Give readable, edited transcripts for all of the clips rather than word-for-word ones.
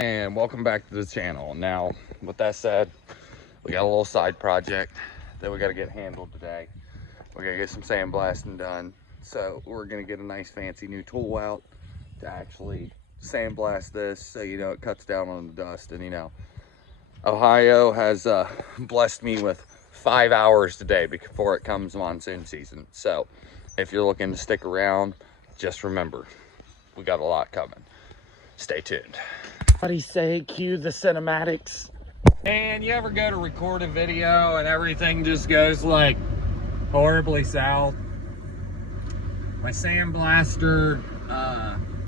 And welcome back to the channel. Now, with that said, we got a little side project that we got to get handled today. We're gonna get some sandblasting done, so we're gonna get a nice fancy new tool out to actually sandblast this, so it cuts down on the dust. And Ohio has blessed me with 5 hours today before it comes monsoon season. So if you're looking to stick around, just remember, we got a lot coming. Stay tuned. How do you say, cue the cinematics? And you ever go to record a video and everything just goes like horribly south? My sandblaster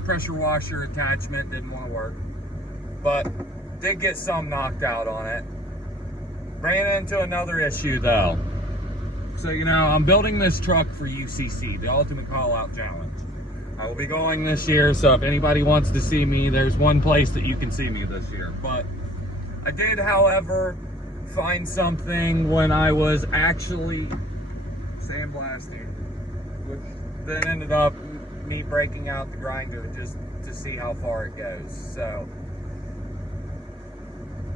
pressure washer attachment didn't want to work, but did get some knocked out on it. Ran into another issue though. So I'm building this truck for UCC, the Ultimate Call Out Challenge. I will be going this year, so if anybody wants to see me, there's one place that you can see me this year. But I did, however, find something when I was actually sandblasting, which then ended up me breaking out the grinder just to see how far it goes. So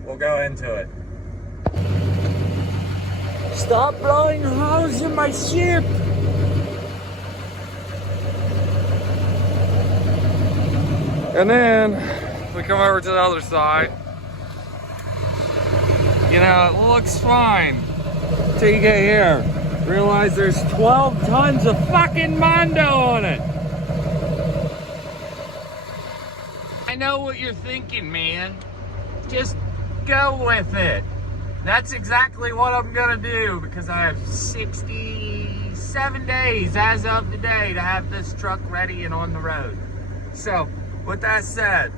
we'll go into it. Stop blowing holes in my ship! And then we come over to the other side. It looks fine till you get here. Realize there's 12 tons of fucking Mondo on it. I know what you're thinking, man. Just go with it. That's exactly what I'm gonna do, because I have 67 days as of today to have this truck ready and on the road. So, with that said,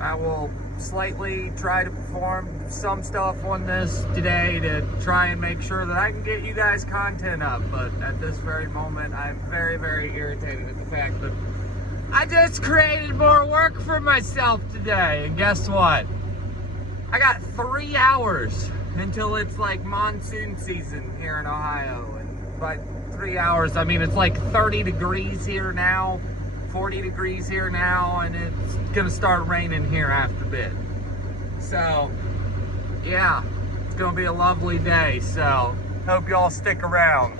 I will slightly try to perform some stuff on this today to try and make sure that I can get you guys content up. But at this very moment, I'm very, very irritated at the fact that I just created more work for myself today. And guess what? I got 3 hours until it's like monsoon season here in Ohio. And by 3 hours, I mean it's like 30 degrees here now. 40 degrees here now, and it's gonna start raining here after a bit. So yeah, it's gonna be a lovely day, so hope y'all stick around.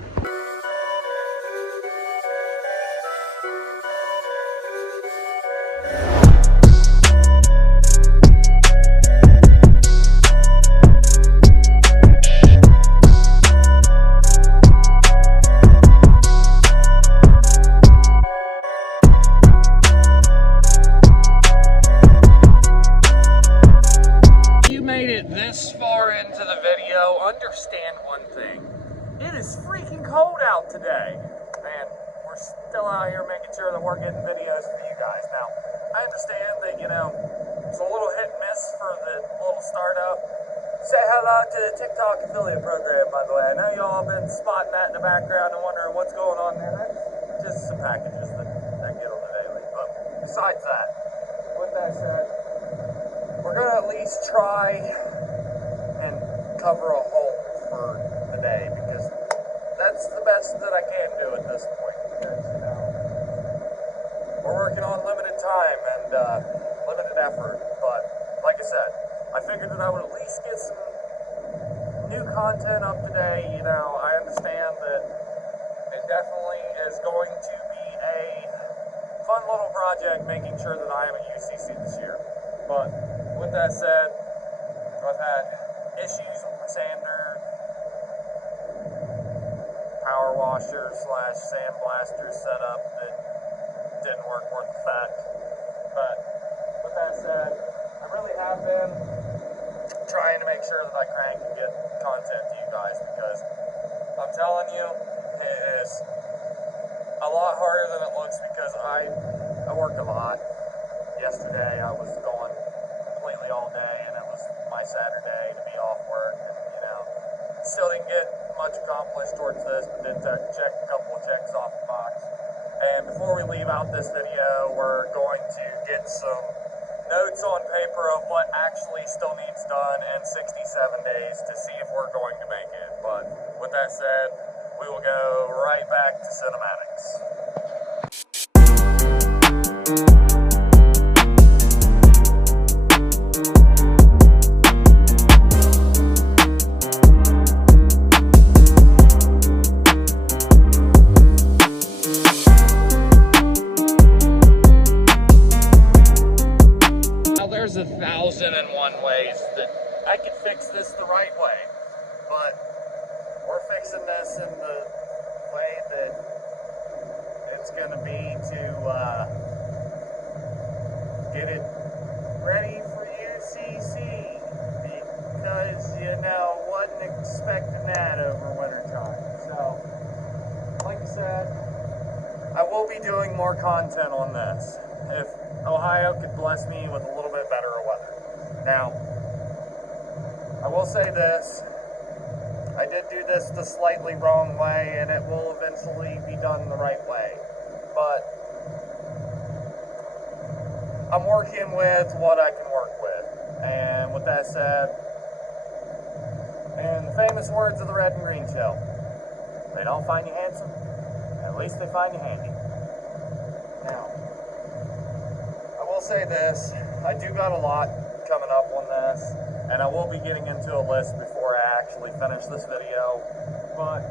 This far into the video, understand one thing. It is freaking cold out today. Man, we're still out here making sure that we're getting videos for you guys. Now, I understand that, it's a little hit and miss for the little startup. Say hello to the TikTok affiliate program, by the way. I know y'all have been spotting that in the background and wondering what's going on there. That's just some packages that get on the daily. But besides that, with that said, we're gonna at least try and cover a hole for the day, because that's the best that I can do at this point, because we're working on limited time and limited effort. But like I said, I figured that I would at least get some new content up today. I understand that it definitely is going to be a fun little project making sure that I am at UCC this year. But with that said, I've had issues with my sander, power washer / sandblaster setup that didn't work worth the fact. But with that said, I really have been trying to make sure that I crank and get content to you guys, because I'm telling you, it is a lot harder than it looks, because I worked a lot. Yesterday I was going completely all day, and it was my Saturday to be off work, and still didn't get much accomplished towards this, but did check a couple of checks off the box. And before we leave out this video, we're going to get some notes on paper of what actually still needs done in 67 days to see if we're going to make it. But with that said, we will go right back to cinematics. there's 1,001 ways that I could fix this the right way, but we're fixing this in the way that it's going to be to get it ready for UCC, because, you know, wasn't expecting that over winter time. So, like I said, I will be doing more content on this if Ohio could bless me with a little bit better weather. Now, I will say this, I did do this the slightly wrong way, and it will eventually be done the right way, but I'm working with what I can work with. And with that said, in the famous words of the Red and Green Show, they don't find you handsome, at least they find you handy. Now, I will say this, I do got a lot coming up on this, and I will be getting into a list before I actually finish this video, but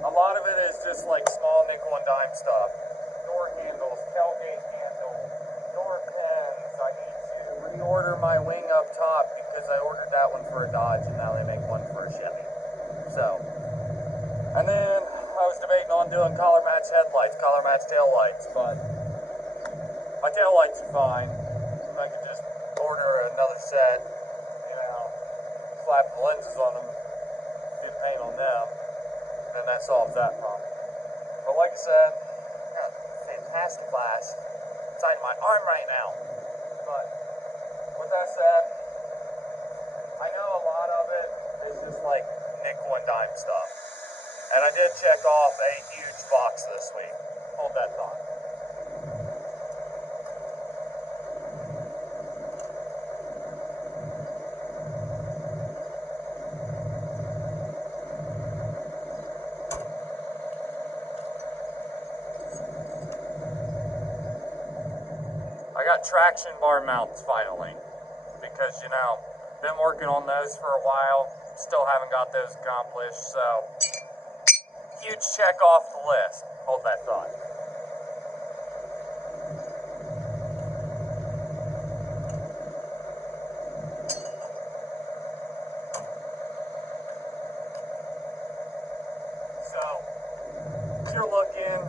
a lot of it is just like small nickel and dime stuff. Door handles, tailgate handle, door pins. I need to reorder my wing up top because I ordered that one for a Dodge and now they make one for a Chevy. So, and then I was debating on doing collar match headlights, collar match tail lights, but my tail lights are fine. I could just order another set, you know, slap the lenses on them, do the paint on them, and then that solves that problem. But like I said, I got fantastic glass inside my arm right now. But with that said, I know a lot of it is just like nickel and dime stuff. And I did check off a huge box this week. Hold that thought. I got traction bar mounts finally, because, you know, been working on those for a while, still haven't got those accomplished, so huge check off the list. Hold that thought. So, if you're looking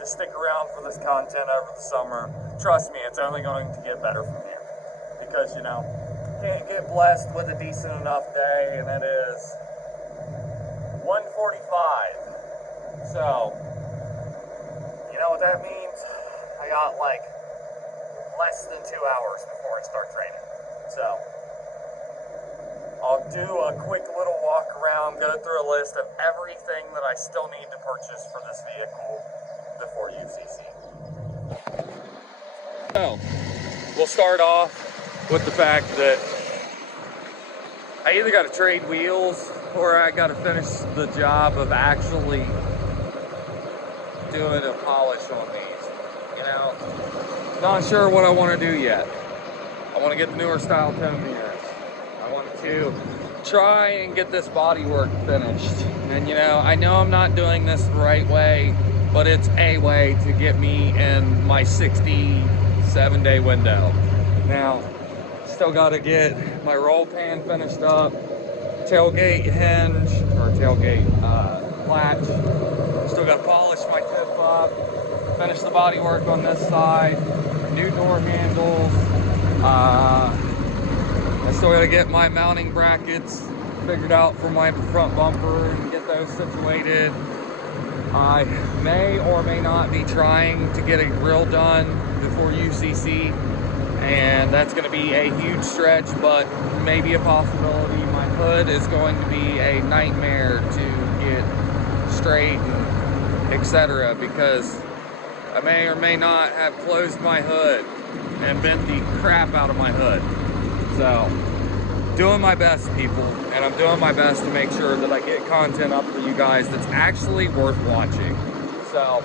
to stick around for this content over the summer, trust me, it's only going to get better from here. Because, you know, can't get blessed with a decent enough day, and it is 1:45. So, you know what that means? I got like less than 2 hours before I start training. So, I'll do a quick little walk around, go through a list of everything that I still need to purchase for this vehicle before UCC. So, we'll start off with the fact that I either got to trade wheels or I got to finish the job of actually doing a polish on these. You know, not sure what I want to do yet. I want to get the newer style tone mirrors. I want to try and get this bodywork finished. And, you know I'm not doing this the right way, but it's a way to get me in my 67-day window. Now, still got to get my roll pan finished up, tailgate hinge, or tailgate latch. Still got to polish my tip up, finish the body work on this side, new door handles. I still got to get my mounting brackets figured out for my front bumper and get those situated. I may or may not be trying to get a grill done before UCC, and that's going to be a huge stretch, but maybe a possibility. My hood is going to be a nightmare to get straight, etc., because I may or may not have closed my hood and bent the crap out of my hood. So, doing my best, people, and I'm doing my best to make sure that I get content up for you guys that's actually worth watching. So,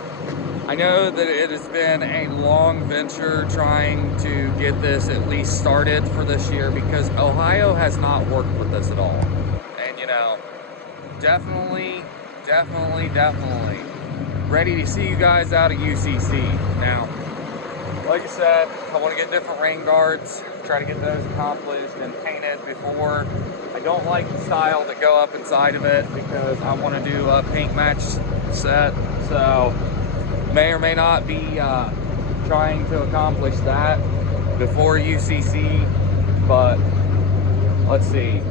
I know that it has been a long venture trying to get this at least started for this year, because Ohio has not worked with this at all. And, you know, definitely ready to see you guys out at UCC. Now, like I said, I want to get different rain guards, try to get those accomplished and painted before. I don't like the style that go up inside of it because I want to do a paint match set. So may or may not be trying to accomplish that before UCC, but let's see.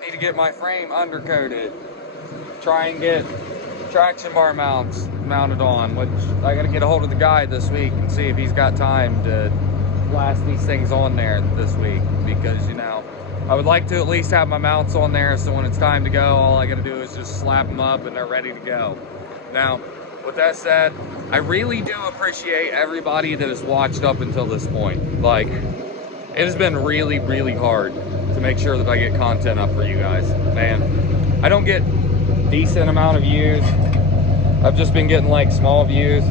Need to get my frame undercoated. Try and get traction bar mounts mounted on, which I gotta get a hold of the guy this week and see if he's got time to blast these things on there this week, because, you know, I would like to at least have my mounts on there so when it's time to go, all I gotta do is just slap them up and they're ready to go. Now, with that said, I really do appreciate everybody that has watched up until this point. Like, it has been really, really hard to make sure that I get content up for you guys. Man, I don't get decent amount of views. I've just been getting like small views,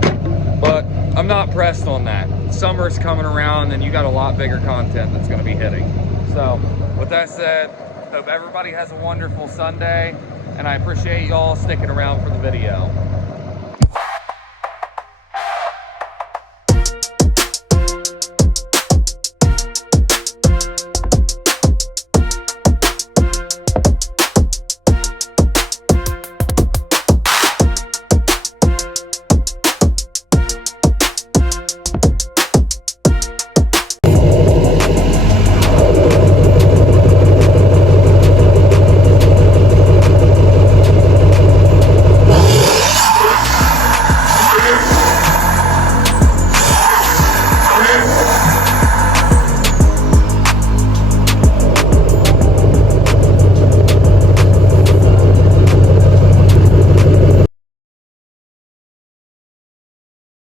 but I'm not pressed on that. Summer's coming around and you got a lot bigger content that's going to be hitting. So with that said, hope everybody has a wonderful Sunday, and I appreciate y'all sticking around for the video.